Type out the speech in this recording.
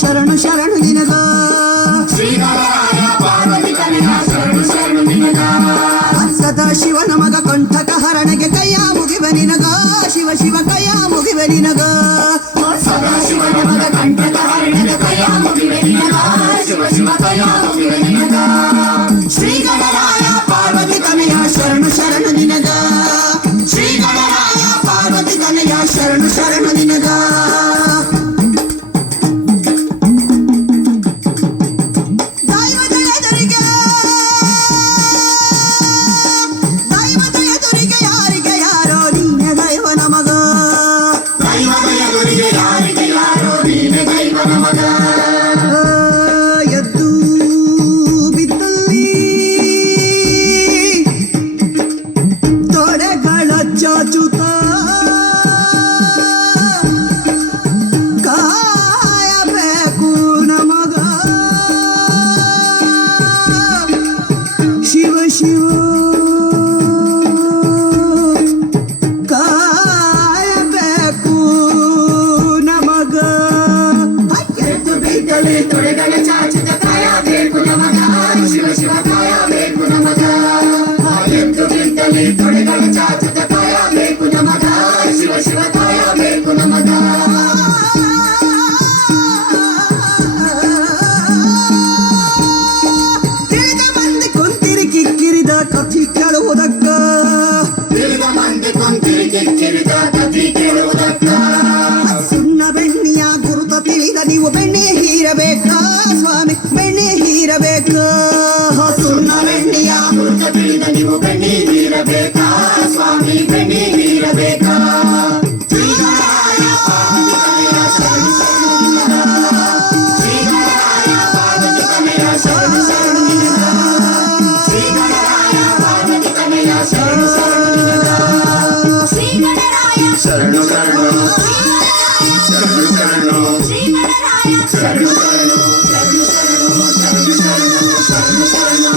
ಶರಣು ಶರಣು ನಿನಗ ಶ್ರೀಧರಾಯ ಪಾರ್ವತಿ ಕನೆಯ ಶರಣು ಶರಣು ನಿನಗ ಸದಾ ಶಿವನ ಮಗ ಕಂಠಕ ಹರಣಗೆ ಕೈಯ ಮುಗಿವ ನಿನಗ ಶಿವ ಶಿವ ಕೈಯ ಮುಗಿವ ನಿನಗ ಸದಾ ಶಿವನ ಮಗ ಕಂಠಕ ಹರಣಗೆ ಕೈಯ ಮುಗಿವ ನಿನಗ ಶಿವ ಶಿವ ಕೈಯ ಮುಗಿವ ನಿನಗ ಶ್ರೀಧರಾಯ ಪಾರ್ವತಿ ಕನೆಯ ಶರಣು ಶರಣು ನಿನಗ ಶ್ರೀಧರಾಯ ಪಾರ್ವತಿ ಕನೆಯ ಶರಣು ಶರಣು ನಿನಗ ಎದ್ದು ಬಿದ್ದಲ್ಲಿ ತೊಡೆಗಳ ಚಾಚುತ್ತ ಕಾಯಬೇಕು ನಮಗ ಶಿವ ಶಿವ ತೊಡೆಗಳ ಚಾಚಿತ ಕಾಯಬೇಕು ನಮಗ ಶಿವ ಶಿವ ಕಾಯಬೇಕು ನಮಗ ಎದ್ದು ಬಿದ್ದಲ್ಲಿ ತೊಡೆಗಳ ಚಾಚಿತ ಕಾಯಬೇಕು ನಮಗ ಶಿವ ಶಿವ ಕಾಯಬೇಕು ನಮಗ ತಿಳಿದ ಮಂದಿ ಕುಂತಿರಿ ಕಿಕ್ಕಿರಿದ ಕಥಿ ಕೇಳುವುದಕ್ಕ ತಿಳಿದ ಮಂದಿ ಕುಂತಿರಿ ಕಿಕ್ಕಿರಿದ ಕಥಿ ಕೇಳುವುದಕ್ಕ ಸುಣ್ಣ ಬೆಣ್ಣಿಯ ಗುರುತ ತಿಳಿದ ನೀವು ಬೆಣ್ಣೆ ಹೀರಬೇಕ ಸ್ವಾಮಿ ಬೆಣ್ಣೆ ಹೀರಬೇಕ ಸುಣ್ಣ ಬೆಣ್ಣಿಯ ಗುರುತ ತಿಳಿದ ನೀವು ಬೆಣ್ಣೆ ಹೀರಬೇಕ ಸ್ವಾಮಿ ಬೆಣ್ಣೆ ಹೀರಬೇಕ ಶ್ರೀಧರಾಯ ಪಾರ್ವತಿ ಕನೆಯ ಶರಣು ಶರಣು ನಿನಗ ಶ್ರೀಧರಾಯ ಪಾರ್ವತಿ ಕನೆಯ ಶರಣು ಶರಣು ನಿನಗ ಶ್ರೀಧರಾಯ ಪಾರ್ವತಿ ಕನೆಯ ಶರಣು ಶರಣು ನಿನಗ ಶ್ರೀಧರಾಯ ಶರಣು ಶರಣು ಶರಣು ಶರಣು ಶರಣು ಶರಣು ಶರಣು ಶರಣು ಶರಣು ಶರಣು ಶರಣು